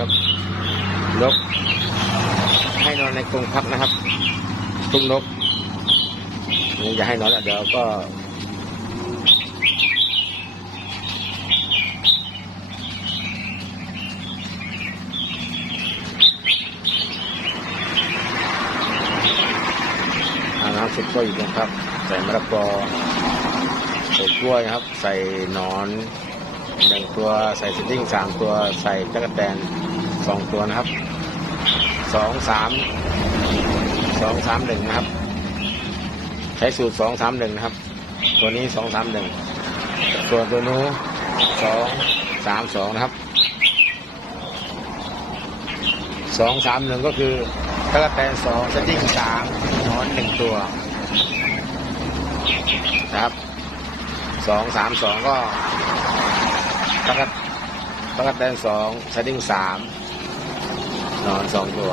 ครับนกให้นอนในกรงพักนะครับตุ้มนกนี่จะให้นอนแล้วเดี๋ยวก็น้ำซุปกล้วอยู่นะครับ ใส่มะละกอใส่กล้วยนะครับ ใส่นอนหนึ่งตัว ใส่สติ้งสามตัว ใส่ตะกั่วแตน สองตัวนะครับสองสามสองสามหนึ่งนะครับ ใช้สูตรสองสามหนึ่งนะครับ ตัวนี้สองสามหนึ่งตัวตัวนู้สองสามสองนะครับสองสามหนึ่งก็คือตะแตนสองสติ้งสามนอนหนึ่งตัวนะครับสองสามสองก็ตะกตะกแตนสองสติ้งสาม หนอนสองตัว